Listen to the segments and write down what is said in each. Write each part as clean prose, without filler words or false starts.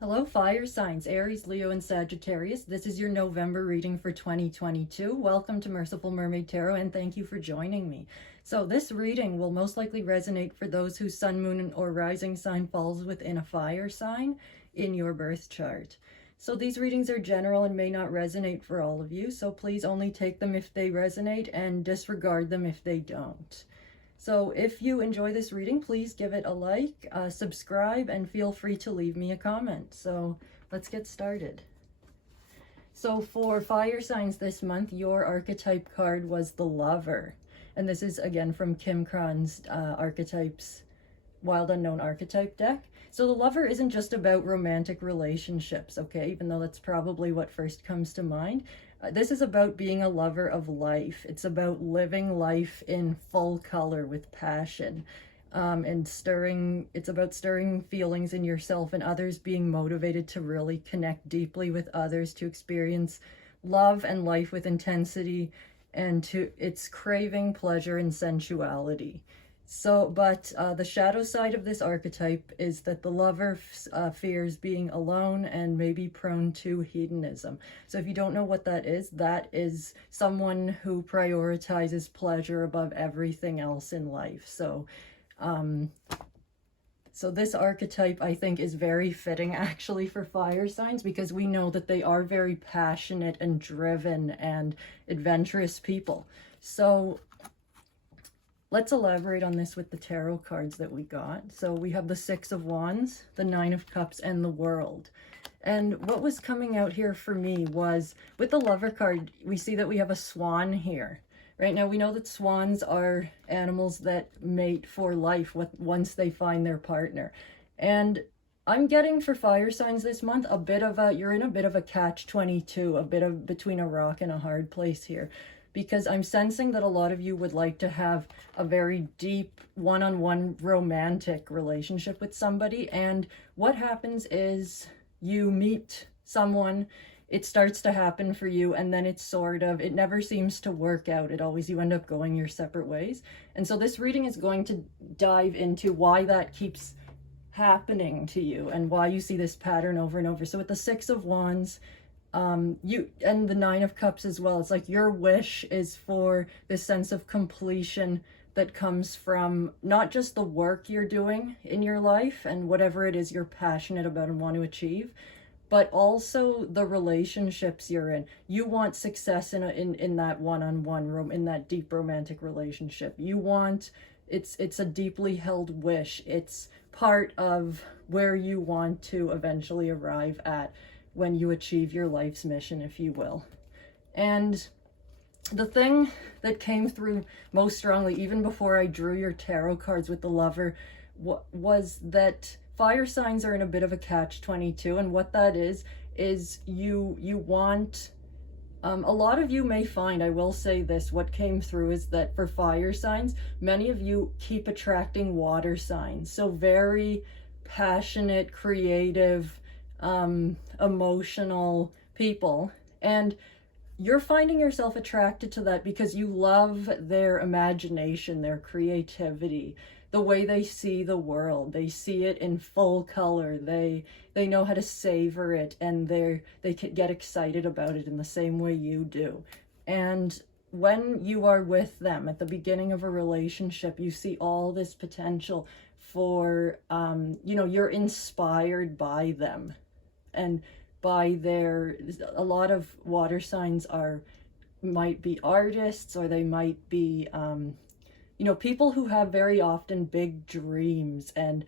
Hello, fire signs, Aries, Leo, and Sagittarius. This is your November reading for 2022. Welcome to Merciful Mermaid Tarot, and thank you for joining me. So this reading will most likely resonate for those whose sun, moon, or rising sign falls within a fire sign in your birth chart. So these readings are general and may not resonate for all of you, so please only take them if they resonate and disregard them if they don't. So if you enjoy this reading, please give it a like, subscribe, and feel free to leave me a comment. So let's get started. So for fire signs this month, your archetype card was the Lover. And this is again from Kim Cron's Archetypes Wild Unknown Archetype deck. So the Lover isn't just about romantic relationships, okay? Even though that's probably what first comes to mind. This is about being a lover of life. It's about living life in full color with passion, and it's about stirring feelings in yourself and others, being motivated to really connect deeply with others, to experience love and life with intensity, and it's craving pleasure and sensuality. So, but the shadow side of this archetype is that the Lover fears being alone and may be prone to hedonism. So if you don't know what that is someone who prioritizes pleasure above everything else in life. So, so this archetype, I think, is very fitting actually for fire signs, because we know that they are very passionate and driven and adventurous people. So let's elaborate on this with the tarot cards that we got. So we have the Six of Wands, the Nine of Cups, and the World. And what was coming out here for me was, with the Lover card, we see that we have a swan here. Right now, we know that swans are animals that mate for life once they find their partner. And I'm getting for fire signs this month you're in a bit of a catch-22, a bit of between a rock and a hard place here. Because I'm sensing that a lot of you would like to have a very deep one-on-one romantic relationship with somebody. And what happens is you meet someone, it starts to happen for you, and then it never seems to work out. You end up going your separate ways. And so this reading is going to dive into why that keeps happening to you and why you see this pattern over and over. So with the Six of Wands, and the Nine of Cups as well, it's like your wish is for this sense of completion that comes from not just the work you're doing in your life and whatever it is you're passionate about and want to achieve, but also the relationships you're in. You want success in that one-on-one room, in that deep romantic relationship. It's a deeply held wish. It's part of where you want to eventually arrive at when you achieve your life's mission, if you will. And the thing that came through most strongly, even before I drew your tarot cards with the Lover, was that fire signs are in a bit of a catch-22. And what that is you want, a lot of you may find, I will say this, what came through is that for fire signs, many of you keep attracting water signs. So very passionate, creative, emotional people, and you're finding yourself attracted to that because you love their imagination, their creativity, the way they see the world. They see it in full color. They know how to savor it, and they can get excited about it in the same way you do. And when you are with them at the beginning of a relationship, you see all this potential for you're inspired by them and by a lot of water signs might be artists, or they might be people who have very often big dreams and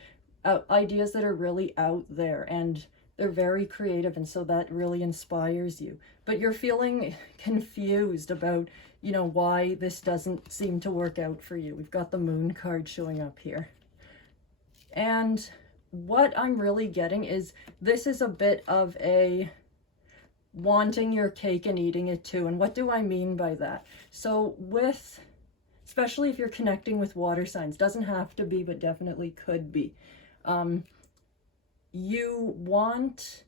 ideas that are really out there, and they're very creative, and so that really inspires you. But you're feeling confused about why this doesn't seem to work out for you. We've got the Moon card showing up here. And what I'm really getting is this is a bit of a wanting your cake and eating it too. And what do I mean by that? So especially if you're connecting with water signs, doesn't have to be, but definitely could be. You want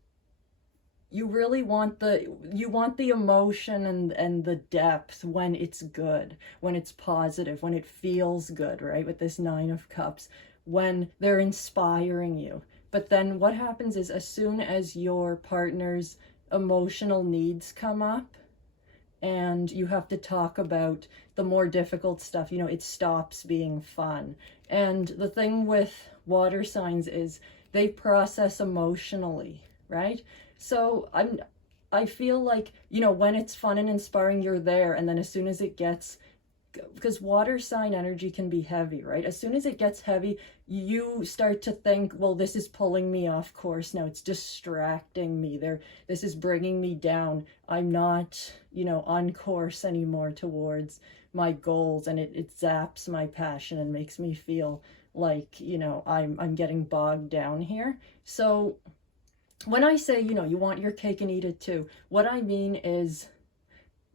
the emotion and the depth when it's good, when it's positive, when it feels good, right? With this Nine of Cups, when they're inspiring you. But then what happens is, as soon as your partner's emotional needs come up and you have to talk about the more difficult stuff, you know, it stops being fun. And the thing with water signs is they process emotionally, right? So I feel like, you know, when it's fun and inspiring, you're there. And then as soon as it gets, because water sign energy can be heavy, right? As soon as it gets heavy, you start to think, well, this is pulling me off course now. It's distracting me. This is bringing me down. I'm not, you know, on course anymore towards my goals, and it zaps my passion and makes me feel like, you know, I'm getting bogged down here. So when I say, you know, you want your cake and eat it too, what I mean is,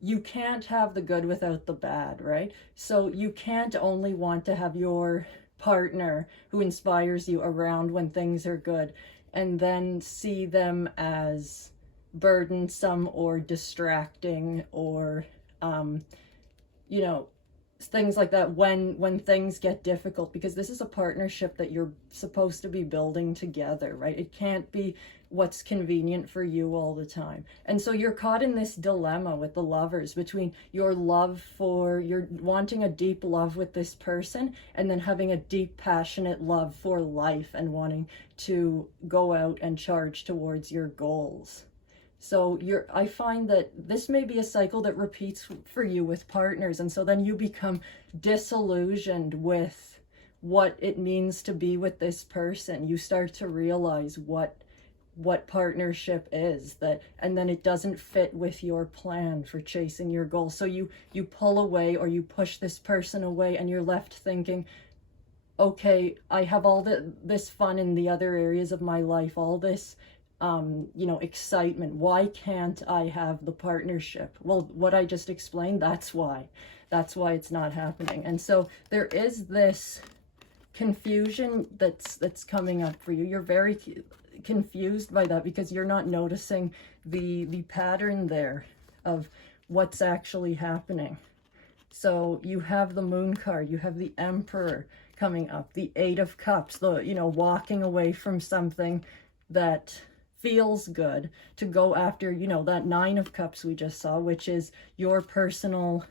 you can't have the good without the bad, right? So you can't only want to have your partner who inspires you around when things are good and then see them as burdensome or distracting or, you know, things like that when things get difficult, because this is a partnership that you're supposed to be building together, right? It can't be what's convenient for you all the time. And so you're caught in this dilemma with the lovers between your love for, you're wanting a deep love with this person and then having a deep passionate love for life and wanting to go out and charge towards your goals. So I find that this may be a cycle that repeats for you with partners. And so then you become disillusioned with what it means to be with this person. You start to realize what partnership is, that, and then it doesn't fit with your plan for chasing your goals. So you pull away or you push this person away and you're left thinking, okay, I have all this fun in the other areas of my life, all this you know, excitement. Why can't I have the partnership? Well, what I just explained, that's why it's not happening. And so there is this confusion that's coming up for you. You're very confused by that because you're not noticing the pattern there of what's actually happening. So you have the Moon card, you have the Emperor coming up, the Eight of Cups, the, you know, walking away from something that feels good to go after, you know, that Nine of Cups we just saw, which is your personal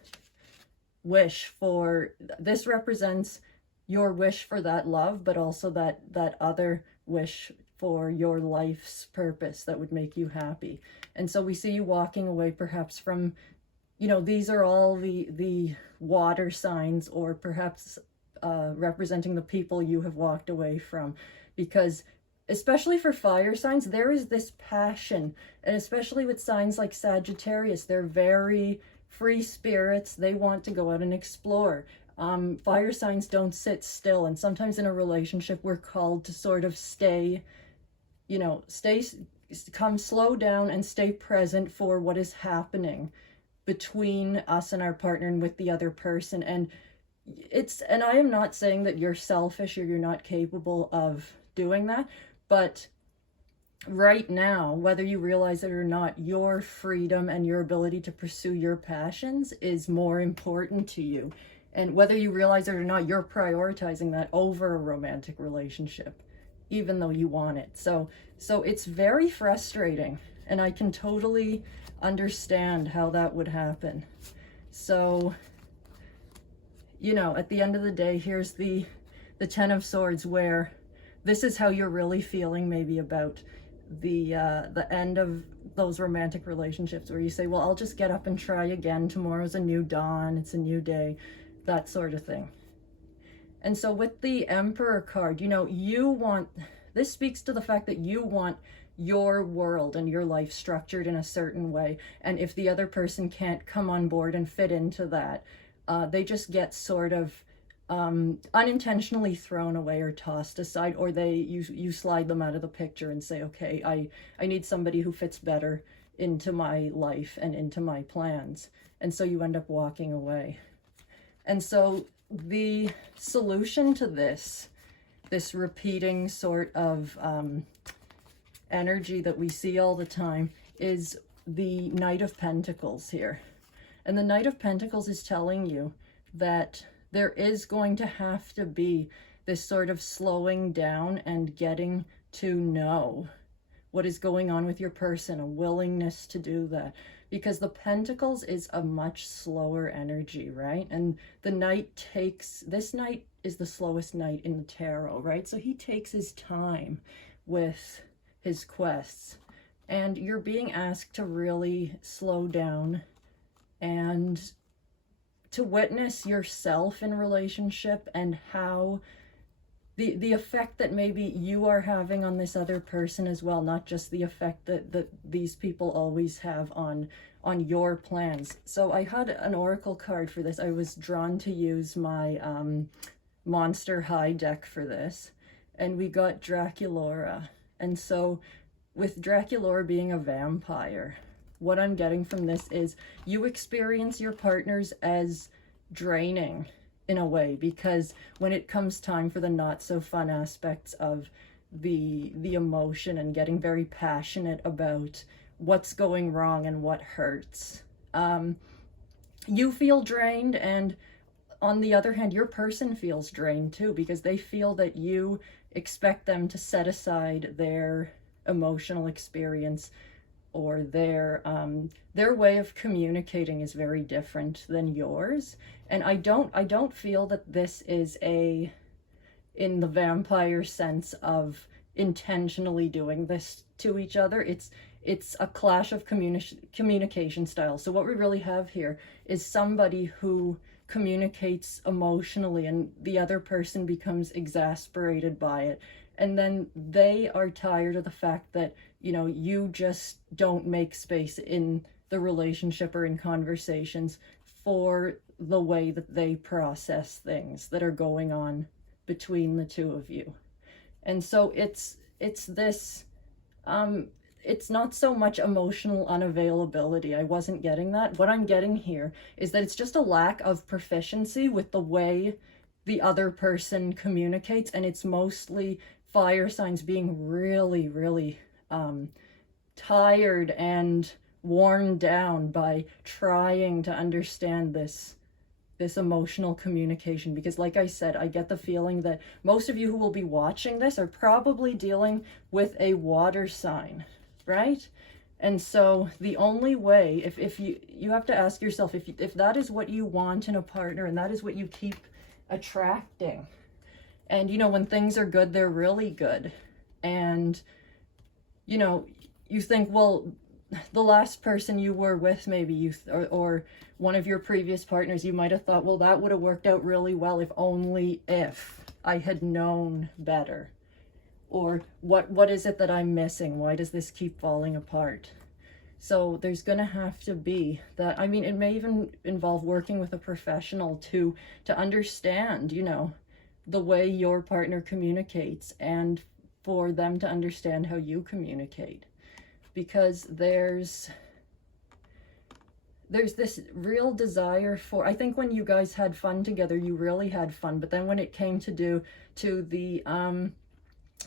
wish for, this represents your wish for that love, but also that other wish for your life's purpose that would make you happy. And so we see you walking away perhaps from, you know, these are all the water signs, or perhaps representing the people you have walked away from, because especially for fire signs, there is this passion, and especially with signs like Sagittarius, they're very free spirits. They want to go out and explore. Fire signs don't sit still, and sometimes in a relationship, we're called to sort of stay, you know, slow down and stay present for what is happening between us and our partner and with the other person. And I am not saying that you're selfish or you're not capable of doing that, but right now, whether you realize it or not, your freedom and your ability to pursue your passions is more important to you. And whether you realize it or not, you're prioritizing that over a romantic relationship, even though you want it. So it's very frustrating, and I can totally understand how that would happen. So, you know, at the end of the day, here's the Ten of Swords, where this is how you're really feeling maybe about the end of those romantic relationships, where you say, well, I'll just get up and try again. Tomorrow's a new dawn. It's a new day, that sort of thing. And so with the Emperor card, you know, this speaks to the fact that you want your world and your life structured in a certain way. And if the other person can't come on board and fit into that, they just get sort of unintentionally thrown away or tossed aside, or you slide them out of the picture and say, okay, I need somebody who fits better into my life and into my plans. And so you end up walking away. And so the solution to this repeating sort of energy that we see all the time is the Knight of Pentacles here. And the Knight of Pentacles is telling you that there is going to have to be this sort of slowing down and getting to know what is going on with your person, a willingness to do that. Because the Pentacles is a much slower energy, right? And the Knight takes, this Knight is the slowest Knight in the tarot, right? So he takes his time with his quests. And you're being asked to really slow down and to witness yourself in relationship and how the effect that maybe you are having on this other person as well, not just the effect that these people always have on your plans. So I had an oracle card for this. I was drawn to use my Monster High deck for this, and we got Draculaura. And so with Draculaura being a vampire, what I'm getting from this is you experience your partners as draining in a way, because when it comes time for the not so fun aspects of the emotion and getting very passionate about what's going wrong and what hurts, you feel drained, and on the other hand your person feels drained too, because they feel that you expect them to set aside their emotional experience, or their way of communicating is very different than yours. And I don't feel that this is in the vampire sense of intentionally doing this to each other. It's a clash of communication styles. So what we really have here is somebody who communicates emotionally and the other person becomes exasperated by it. And then they are tired of the fact that, you know, you just don't make space in the relationship or in conversations for the way that they process things that are going on between the two of you. And so it's this, it's not so much emotional unavailability. I wasn't getting that. What I'm getting here is that it's just a lack of proficiency with the way the other person communicates, and it's mostly fire signs being really, really tired and worn down by trying to understand this emotional communication. Because like I said, I get the feeling that most of you who will be watching this are probably dealing with a water sign, right? And so the only way, if you have to ask yourself, if that is what you want in a partner and that is what you keep attracting, and you know, when things are good, they're really good, and you know, you think, well, the last person you were with, maybe you or one of your previous partners, you might have thought, well, that would have worked out really well if only if I had known better. Or what is it that I'm missing? Why does this keep falling apart? So there's gonna have to be that. I mean, it may even involve working with a professional to understand, you know, the way your partner communicates, and for them to understand how you communicate. Because there's this real desire for, I think when you guys had fun together, you really had fun, but then when it came to the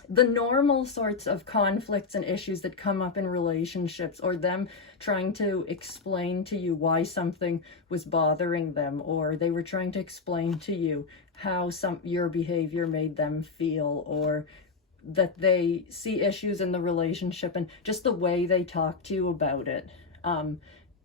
normal sorts of conflicts and issues that come up in relationships, or them trying to explain to you why something was bothering them, or they were trying to explain to you how your behavior made them feel, or that they see issues in the relationship and just the way they talk to you about it.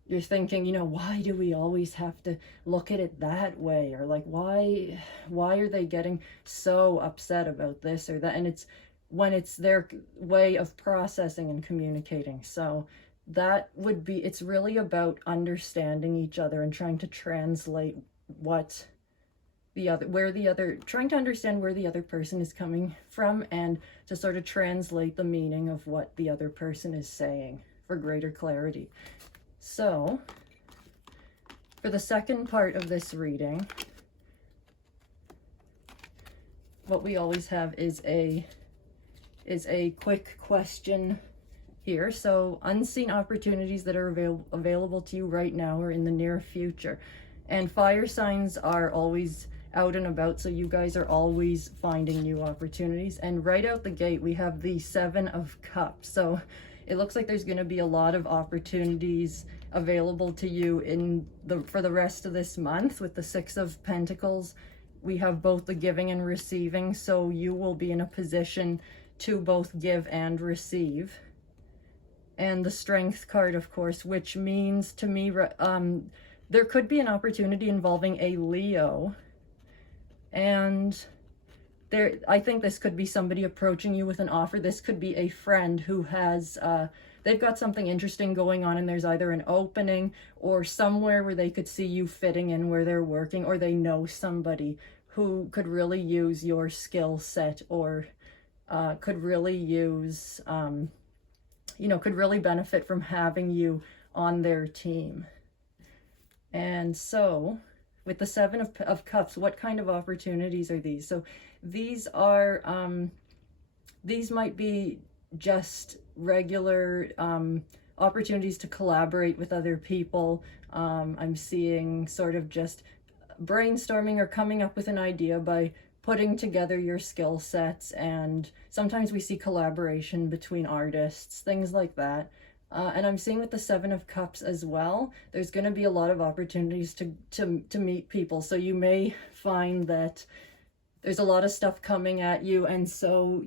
You're thinking, you know, why do we always have to look at it that way? Or like, why are they getting so upset about this or that? And it's when it's their way of processing and communicating. So that would be, it's really about understanding each other and trying to translate trying to understand where the other person is coming from, and to sort of translate the meaning of what the other person is saying for greater clarity. So for the second part of this reading, what we always have is a quick question here. So unseen opportunities that are available to you right now or in the near future. And fire signs are always out and about, so you guys are always finding new opportunities. And right out the gate, we have the 7 of Cups. So it looks like there's going to be a lot of opportunities available to you for the rest of this month, with the 6 of Pentacles we have both the giving and receiving, so you will be in a position to both give and receive. And the Strength card, of course, which means to me, there could be an opportunity involving a Leo. And I think this could be somebody approaching you with an offer. This could be a friend who has, they've got something interesting going on, and there's either an opening or somewhere where they could see you fitting in where they're working, or they know somebody who could really use your skill set, or could really use, could really benefit from having you on their team. And so with the Seven of Cups, what kind of opportunities are these? So these are, these might be just regular opportunities to collaborate with other people. I'm seeing sort of just brainstorming or coming up with an idea by putting together your skill sets, and sometimes we see collaboration between artists, things like that. And I'm seeing with the Seven of Cups as well, there's going to be a lot of opportunities to meet people. So you may find that there's a lot of stuff coming at you, and so,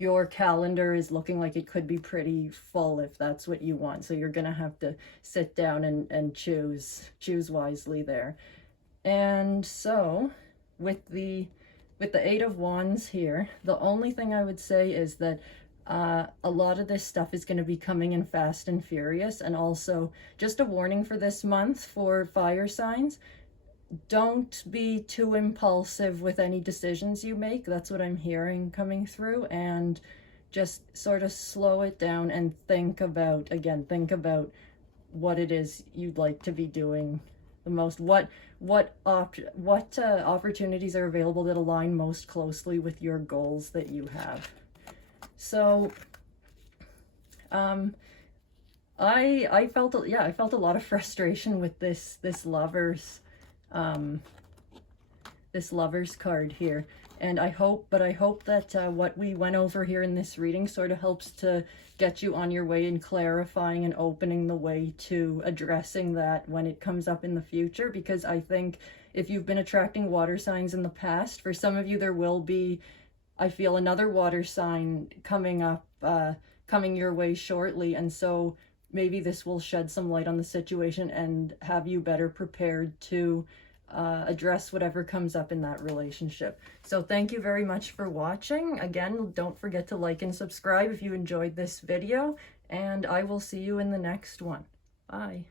your calendar is looking like it could be pretty full if that's what you want. So you're going to have to sit down and choose wisely there. And so with the Eight of Wands here, the only thing I would say is that a lot of this stuff is going to be coming in fast and furious. And also, just a warning for this month for fire signs, don't be too impulsive with any decisions you make. That's what I'm hearing coming through. And just sort of slow it down and think about what it is you'd like to be doing the most. What opportunities are available that align most closely with your goals that you have. So I felt a lot of frustration with this lovers card here, and I hope that what we went over here in this reading sort of helps to get you on your way in clarifying and opening the way to addressing that when it comes up in the future. Because I think if you've been attracting water signs in the past, for some of you there will be, I feel, another water sign coming up, coming your way shortly. And so maybe this will shed some light on the situation and have you better prepared to address whatever comes up in that relationship. So thank you very much for watching. Again, don't forget to like and subscribe if you enjoyed this video, and I will see you in the next one. Bye.